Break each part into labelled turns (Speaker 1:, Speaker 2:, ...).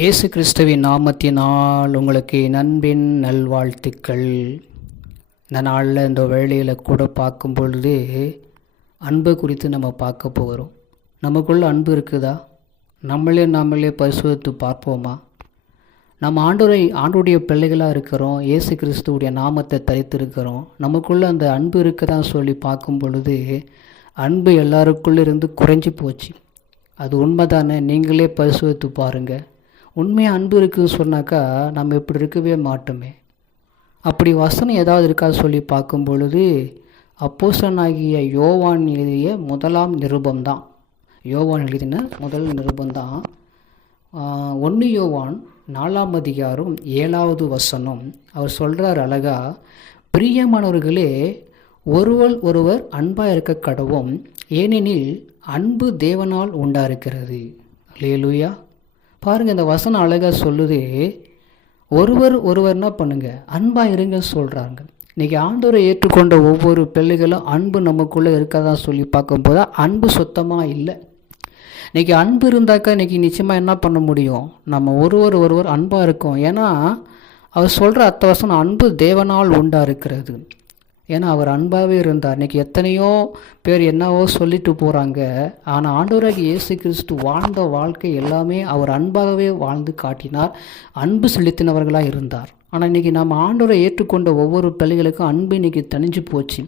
Speaker 1: இயேசு கிறிஸ்துவின் நாமத்தினால் உங்களுக்கு நண்பின் நல்வாழ்த்துக்கள். இந்த நாளில் இந்த வேலையில் கூட பார்க்கும் பொழுது அன்பை குறித்து நம்ம பார்க்க போகிறோம். நமக்குள்ள அன்பு இருக்குதா? நம்மளே நம்மளே பரிசோதித்து பார்ப்போமா? நம்ம ஆண்டோரை ஆண்டுடைய பிள்ளைகளாக இருக்கிறோம். இயேசு கிறிஸ்துவுடைய நாமத்தை தரித்திருக்கிறோம். நமக்குள்ளே அந்த அன்பு இருக்குதான் சொல்லி பார்க்கும் பொழுது அன்பு எல்லாருக்குள்ளே இருந்து குறைஞ்சி போச்சு. அது உண்மைதானே? நீங்களே பரிசோதித்து பாருங்கள் உண்மையாக அன்பு இருக்குன்னு சொன்னாக்கா நம்ம இப்படி இருக்கவே மாட்டோமே. அப்படி வசனம் ஏதாவது இருக்கா சொல்லி பார்க்கும் பொழுது அப்போசனாகிய யோவான் எழுதிய முதலாம் நிருபம் தான் யோவான் எழுதின முதல் நிருபம் தான் ஒன்று யோவான் நாலாம் அதிகாரம் ஏழாவது வசனம். அவர் சொல்கிறார் அழகா பிரியமானவர்களே ஒருவர் ஒருவர் அன்பாக இருக்க கடவும் ஏனெனில் அன்பு தேவனால் உண்டாயிருக்கிறது. லேலுயா பாருங்கள் இந்த வசனம் அழகாக சொல்லுது. ஒருவர் ஒருவர் என்ன பண்ணுங்கள் அன்பாக இருங்கன்னு சொல்கிறாங்க இன்றைக்கி ஆண்டோரை ஏற்றுக்கொண்ட ஒவ்வொரு பிள்ளைகளும் அன்பு நமக்குள்ளே இருக்கதா சொல்லி பார்க்கும்போது அன்பு சுத்தமாக இல்லை. இன்றைக்கி அன்பு இருந்தாக்கா இன்றைக்கி நிச்சயமாக என்ன பண்ண முடியும்? நம்ம ஒருவர் ஒருவர் அன்பாக இருக்கோம். ஏன்னா அவர் சொல்கிற அத்த வசனம் அன்பு தேவனால் உண்டாக இருக்கிறது ஏன்னா அவர் அன்பாகவே இருந்தார். இன்றைக்கி எத்தனையோ பேர் என்னவோ சொல்லிட்டு போகிறாங்க ஆனால் ஆண்டவராக இயேசு கிறிஸ்து வாழ்ந்த வாழ்க்கை எல்லாமே அவர் அன்பாகவே வாழ்ந்து காட்டினார். அன்பு செலுத்தினவர்களாக இருந்தார். ஆனால் இன்றைக்கி நம்ம ஆண்டோரை ஏற்றுக்கொண்ட ஒவ்வொரு பிள்ளைகளுக்கும் அன்பு இன்றைக்கி தணிஞ்சு போச்சு.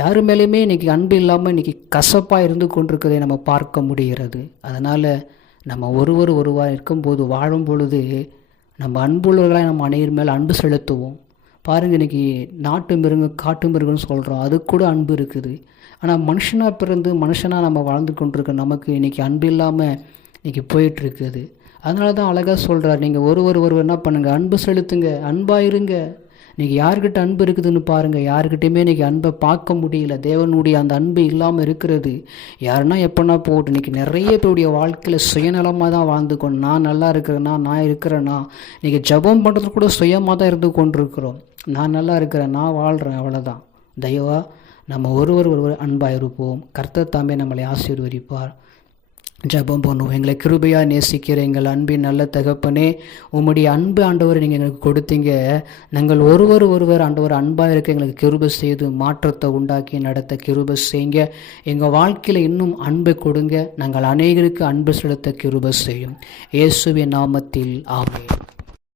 Speaker 1: யார் மேலேயுமே இன்றைக்கி அன்பு இல்லாமல் இன்றைக்கி கசப்பாக இருந்து கொண்டிருக்கிறதை நம்ம பார்க்க முடிகிறது. அதனால் நம்ம ஒருவர் ஒருவாக இருக்கும்போது வாழும் பொழுது நம்ம அன்புள்ளவர்களாக நம்ம அனைவர் மேலே அன்பு செலுத்துவோம். பாருங்கள் இன்றைக்கி நாட்டு மிருகம் காட்டு மிருகம்னு சொல்கிறோம் அது கூட அன்பு இருக்குது. ஆனால் மனுஷனாக பிறந்து மனுஷனாக நம்ம வாழ்ந்து கொண்டிருக்க நமக்கு இன்றைக்கி அன்பு இல்லாமல் இன்றைக்கி போயிட்டுருக்குது. அதனால தான் அழகாக சொல்கிறார் நீங்கள் ஒரு ஒரு ஒருவர் என்ன பண்ணுங்கள் அன்பு செலுத்துங்க. அன்பாக இருங்க. இன்றைக்கி யார்கிட்ட அன்பு இருக்குதுன்னு பாருங்கள் யாருக்கிட்டையுமே இன்றைக்கி அன்பை பார்க்க முடியல. தேவனுடைய அந்த அன்பு இல்லாமல் இருக்கிறது. யாருன்னா எப்போனா போட்டு இன்றைக்கி நிறைய பேருடைய வாழ்க்கையில் சுயநலமாக தான் வாழ்ந்து கொண்டு நான் நல்லா இருக்கிறேன்னா நான் இருக்கிறேன்னா இன்றைக்கி ஜபம் பண்ணுறது கூட சுயமாக தான் இருந்து கொண்டிருக்கிறோம். நான் நல்லா இருக்கிறேன் நான் வாழ்கிறேன் அவ்வளோதான் தயவாக நம்ம ஒருவர் ஒருவர் அன்பாக இருப்போம். கர்த்தர் தாமே நம்மளை ஆசீர்வதிப்பார். ஜபம் பண்ணுவோம். எங்களை கிருபையாக நேசிக்கிற எங்கள் அன்பின் நல்ல தகப்பனே உம்முடைய அன்பு ஆண்டவர் நீங்கள் எங்களுக்கு கொடுத்தீங்க. நாங்கள் ஒருவர் ஒருவர் ஆண்டவர் அன்பாக இருக்க எங்களுக்கு கிருபை செய்து மாற்றத்தை உண்டாக்கி நடத்த கிருபை செய்யுங்க. எங்கள் வாழ்க்கையில் இன்னும் அன்பை கொடுங்க. நாங்கள் அநேகருக்கு அன்பு செலுத்த கிருபை செய்யும். இயேசுவின் நாமத்தில் ஆமே